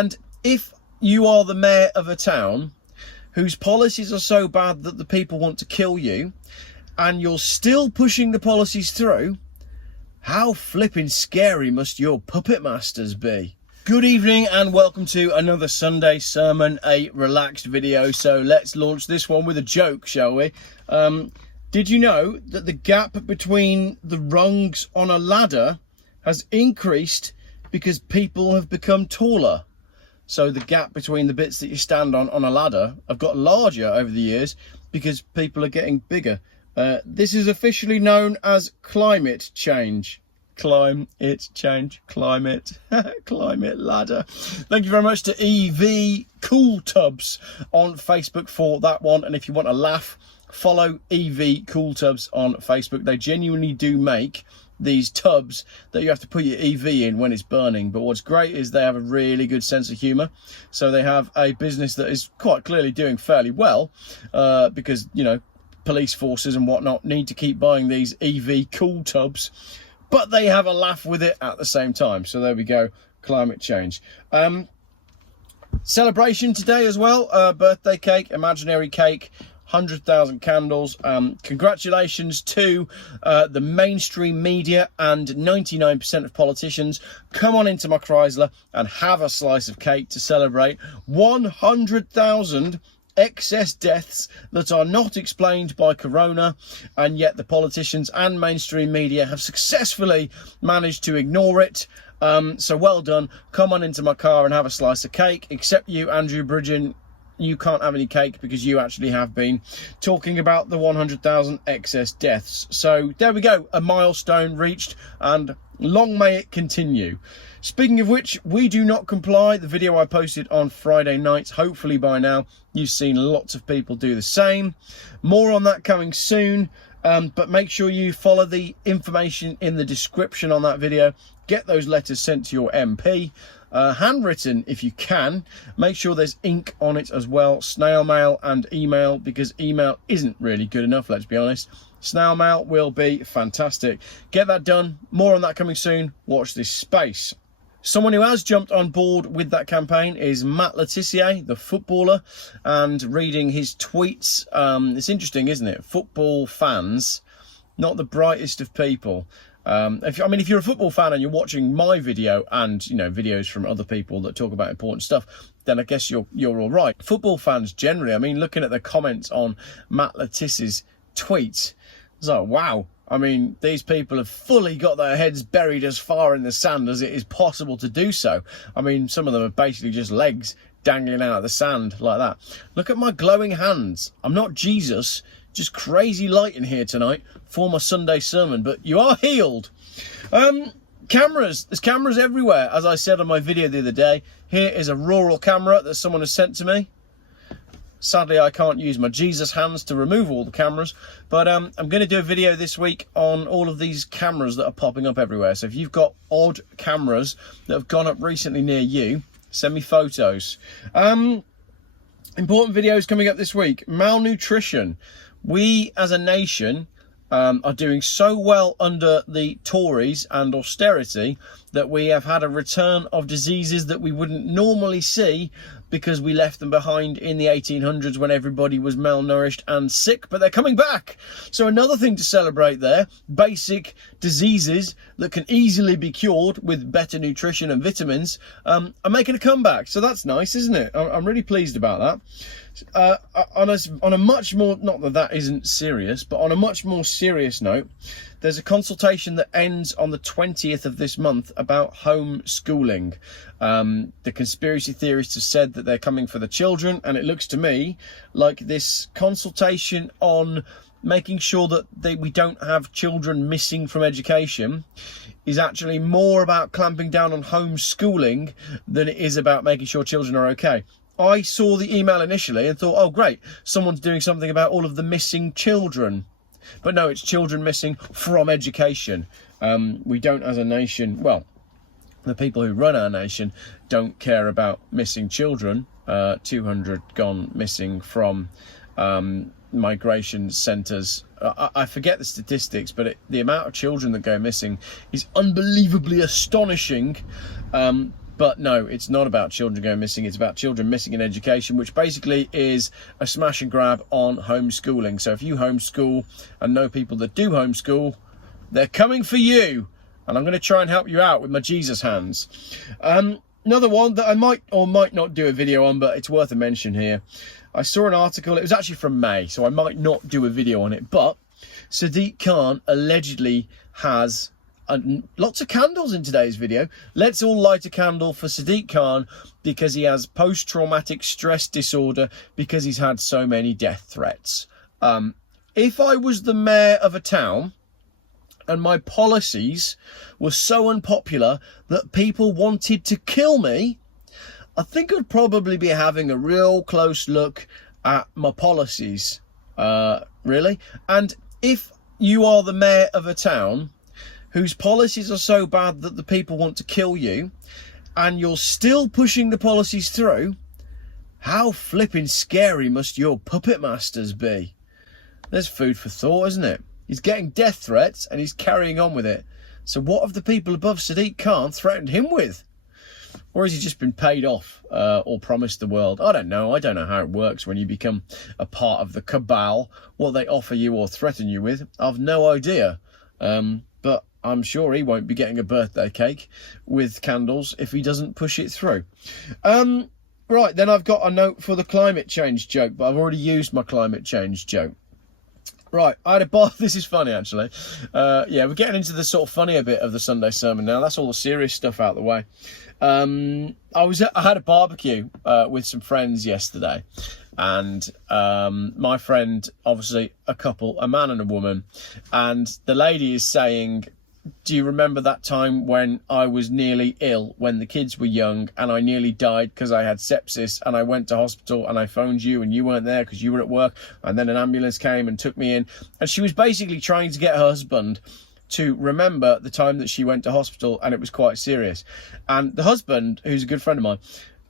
And if you are the mayor of a town whose policies are so bad that the people want to kill you, and you're still pushing the policies through, how flipping scary must your puppet masters be? Good evening and welcome to another Sunday sermon, a relaxed video. So let's launch this one with a joke, shall we? Did you know that the gap between the rungs on a ladder has increased because people have become taller? So the gap between the bits that you stand on a ladder have got larger over the years because people are getting bigger. This is officially known as climate change. Climate change, climate ladder. Thank you very much to EV Cool Tubs on Facebook for that one. And if you want a laugh, follow EV Cool Tubs on Facebook. They genuinely do make these tubs that you have to put your EV in when it's burning. But what's great is they have a really good sense of humour. So they have a business that is quite clearly doing fairly well because, you know, police forces and whatnot need to keep buying these EV Cool Tubs. But they have a laugh with it at the same time. So there we go, climate change. Celebration today as well, birthday cake, imaginary cake. 100,000 candles. Congratulations to the mainstream media and 99% of politicians. Come on into my Chrysler and have a slice of cake to celebrate 100,000 excess deaths that are not explained by corona, and yet the politicians and mainstream media have successfully managed to ignore it. So well done. Come on into my car and have a slice of cake, except you, Andrew Bridgen. You can't have any cake because you actually have been talking about the 100,000 excess deaths. So there we go, a milestone reached, and long may it continue. Speaking of which, we do not comply. The video I posted on Friday night, hopefully by now you've seen lots of people do the same. More on that coming soon, but make sure you follow the information in the description on that video. Get those letters sent to your MP. Handwritten if you can. Make sure there's ink on it as well. Snail mail and email, because email isn't really good enough, let's be honest. Snail mail will be fantastic. Get that done. More on that coming soon. Watch this space. Someone who has jumped on board with that campaign is Matt Letizia, the footballer, and reading his tweets. It's interesting, isn't it? Football fans, not the brightest of people. If you're a football fan and you're watching my video and, you know, videos from other people that talk about important stuff, then I guess you're all right. Football fans generally, I mean, looking at the comments on Matt Letizia's tweets, it's like, wow. I mean, these people have fully got their heads buried as far in the sand as it is possible to do so. I mean, some of them are basically just legs dangling out of the sand like that. Look at my glowing hands. I'm not Jesus. Just crazy light in here tonight for my Sunday sermon, but you are healed. Cameras. There's cameras everywhere, as I said on my video the other day. Here is a rural camera that someone has sent to me. Sadly, I can't use my Jesus hands to remove all the cameras, but I'm going to do a video this week on all of these cameras that are popping up everywhere. So if you've got odd cameras that have gone up recently near you, send me photos. Important videos coming up this week. Malnutrition. We as a nation are doing so well under the Tories and austerity that we have had a return of diseases that we wouldn't normally see because we left them behind in the 1800s when everybody was malnourished and sick, but they're coming back. So another thing to celebrate there, basic diseases that can easily be cured with better nutrition and vitamins are making a comeback. So that's nice, isn't it? I'm really pleased about that. On a much more, not that that isn't serious, but on a much more serious note, there's a consultation that ends on the 20th of this month about homeschooling. The conspiracy theorists have said that they're coming for the children, and it looks to me like this consultation on making sure that we don't have children missing from education is actually more about clamping down on homeschooling than it is about making sure children are okay. I saw the email initially and thought, oh great, someone's doing something about all of the missing children. But no, it's children missing from education. We don't as a nation, well, the people who run our nation don't care about missing children. 200 gone missing from migration centres. I forget the statistics, but the amount of children that go missing is unbelievably astonishing. But no, it's not about children going missing. It's about children missing in education, which basically is a smash and grab on homeschooling. So if you homeschool and know people that do homeschool, they're coming for you. And I'm going to try and help you out with my Jesus hands. Another one that I might or might not do a video on, but it's worth a mention here. I saw an article, it was actually from May, so I might not do a video on it, but Sadiq Khan allegedly has lots of candles in today's video. Let's all light a candle for Sadiq Khan because he has post-traumatic stress disorder because he's had so many death threats. If I was the mayor of a town and my policies were so unpopular that people wanted to kill me, I think I'd probably be having a real close look at my policies, really. And if you are the mayor of a town whose policies are so bad that the people want to kill you, and you're still pushing the policies through, how flipping scary must your puppet masters be? There's food for thought, isn't it? He's getting death threats and he's carrying on with it. So what have the people above Sadiq Khan threatened him with? Or has he just been paid off or promised the world? I don't know. I don't know how it works when you become a part of the cabal, what they offer you or threaten you with. I've no idea. But I'm sure he won't be getting a birthday cake with candles if he doesn't push it through. Right, then I've got a note for the climate change joke, but I've already used my climate change joke. Right, I had a bar. This is funny, actually. Yeah, we're getting into the sort of funnier bit of the Sunday sermon now. That's all the serious stuff out of the way. I had a barbecue with some friends yesterday, and my friend, obviously a couple, a man and a woman, and the lady is saying, do you remember that time when I was nearly ill when the kids were young and I nearly died because I had sepsis and I went to hospital and I phoned you and you weren't there because you were at work, and then an ambulance came and took me in? And she was basically trying to get her husband to remember the time that she went to hospital, and it was quite serious. And the husband, who's a good friend of mine,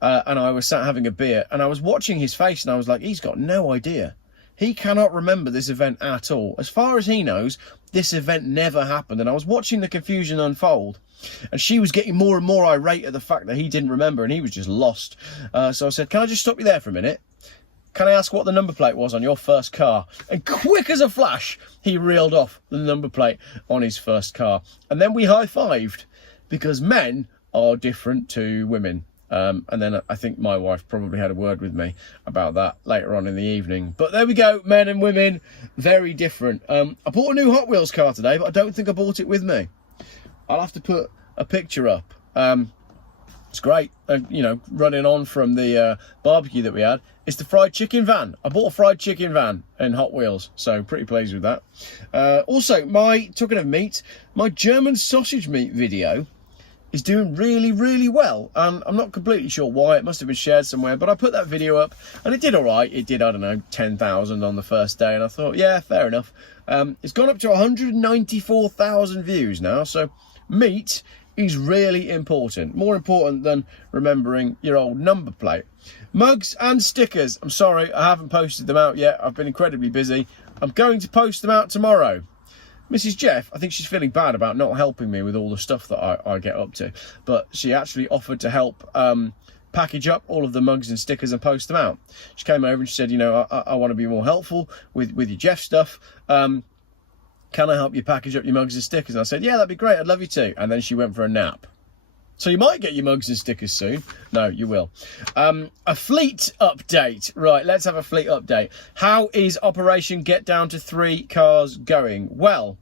and I was sat having a beer, and I was watching his face and I was like, he's got no idea. He cannot remember this event at all. As far as he knows, this event never happened. And I was watching the confusion unfold, and she was getting more and more irate at the fact that he didn't remember and he was just lost. So I said, can I just stop you there for a minute? Can I ask what the number plate was on your first car? And quick as a flash, he reeled off the number plate on his first car. And then we high-fived, because men are different to women. And then I think my wife probably had a word with me about that later on in the evening. But there we go, men and women, very different. I bought a new Hot Wheels car today, but I don't think I bought it with me. I'll have to put a picture up. It's great, you know, running on from the barbecue that we had. It's the fried chicken van. I bought a fried chicken van in Hot Wheels, so pretty pleased with that. Also, talking of meat, my German sausage meat video is doing really, really well. I'm not completely sure why. It must have been shared somewhere, but I put that video up and it did all right. It did, I don't know, 10,000 on the first day, and I thought, yeah, fair enough. It's gone up to 194,000 views now, so meat is really important. More important than remembering your old number plate. Mugs and stickers. I'm sorry, I haven't posted them out yet. I've been incredibly busy. I'm going to post them out tomorrow. Mrs. Geoff, I think she's feeling bad about not helping me with all the stuff that I get up to, but she actually offered to help package up all of the mugs and stickers and post them out. She came over and she said, you know, I want to be more helpful with your Geoff stuff. Can I help you package up your mugs and stickers? And I said, yeah, that'd be great. I'd love you to. And then she went for a nap. So you might get your mugs and stickers soon. No, you will. A fleet update. Right, let's have a fleet update. How is Operation Get Down to 3 Cars going? Well,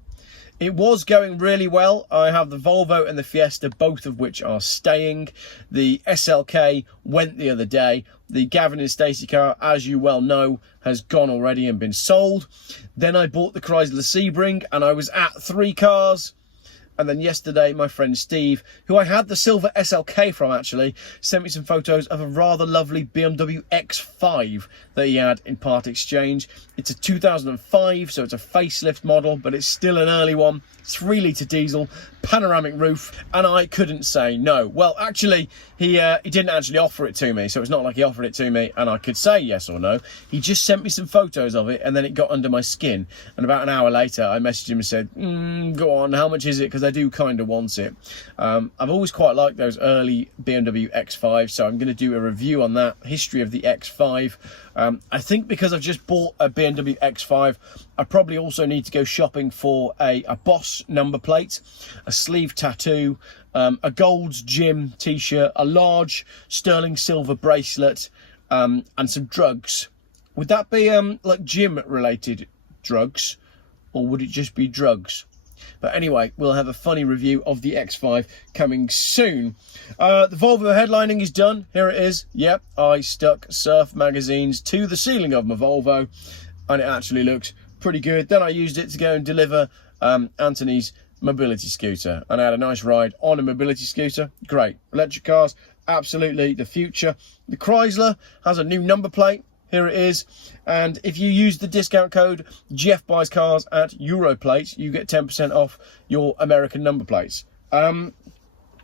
it was going really well. I have the Volvo and the Fiesta, both of which are staying. The SLK went the other day. The Gavin and Stacey car, as you well know, has gone already and been sold. Then I bought the Chrysler Sebring and I was at 3 cars. And then yesterday, my friend Steve, who I had the silver SLK from actually, sent me some photos of a rather lovely BMW X5 that he had in part exchange. It's a 2005, so it's a facelift model, but it's still an early one. 3-litre diesel, panoramic roof, and I couldn't say no. Well, actually, he didn't actually offer it to me, so it's not like he offered it to me and I could say yes or no. He just sent me some photos of it, and then it got under my skin. And about an hour later, I messaged him and said, go on, how much is it? Because I do kind of want it. I've always quite liked those early BMW X5, so I'm going to do a review on that, history of the X5. I think because I've just bought a BMW X5, I probably also need to go shopping for a Boss number plate, a sleeve tattoo, a Gold's Gym t-shirt, a large sterling silver bracelet, and some drugs. Would that be like gym related drugs, or would it just be drugs? But anyway, we'll have a funny review of the X5 coming soon. The Volvo headlining is done. Here it is. Yep, I stuck surf magazines to the ceiling of my Volvo, and it actually looks pretty good. Then I used it to go and deliver Anthony's mobility scooter, and I had a nice ride on a mobility scooter. Great. Electric cars, absolutely the future. The Chrysler has a new number plate. Here it is, and if you use the discount code Geoff Buys Cars at Europlate, you get 10% off your American number plates.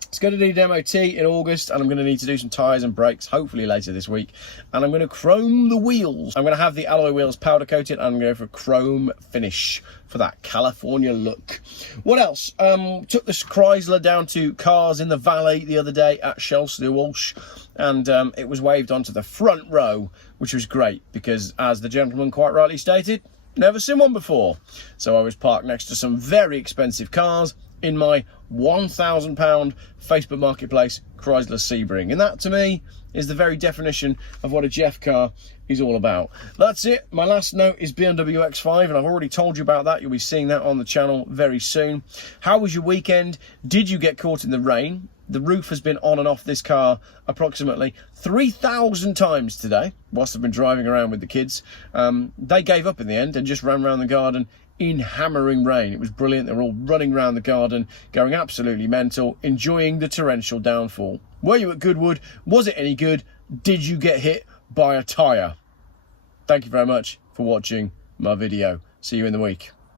It's going to need an MOT in August, and I'm going to need to do some tyres and brakes, hopefully later this week. And I'm going to chrome the wheels. I'm going to have the alloy wheels powder coated, and I'm going to go for chrome finish for that California look. What else? Took this Chrysler down to Cars in the Valley the other day at Chelsea Walsh, and it was waved onto the front row, which was great because, as the gentleman quite rightly stated, never seen one before. So I was parked next to some very expensive cars in my £1,000 Facebook Marketplace Chrysler Sebring. And that, to me, is the very definition of what a Geoff car is all about. That's it. My last note is BMW X5, and I've already told you about that. You'll be seeing that on the channel very soon. How was your weekend? Did you get caught in the rain? The roof has been on and off this car approximately 3,000 times today, whilst I've been driving around with the kids. They gave up in the end and just ran around the garden in hammering rain. It was brilliant. They were all running around the garden, going absolutely mental, enjoying the torrential downfall. Were you at Goodwood? Was it any good? Did you get hit by a tyre? Thank you very much for watching my video. See you in the week.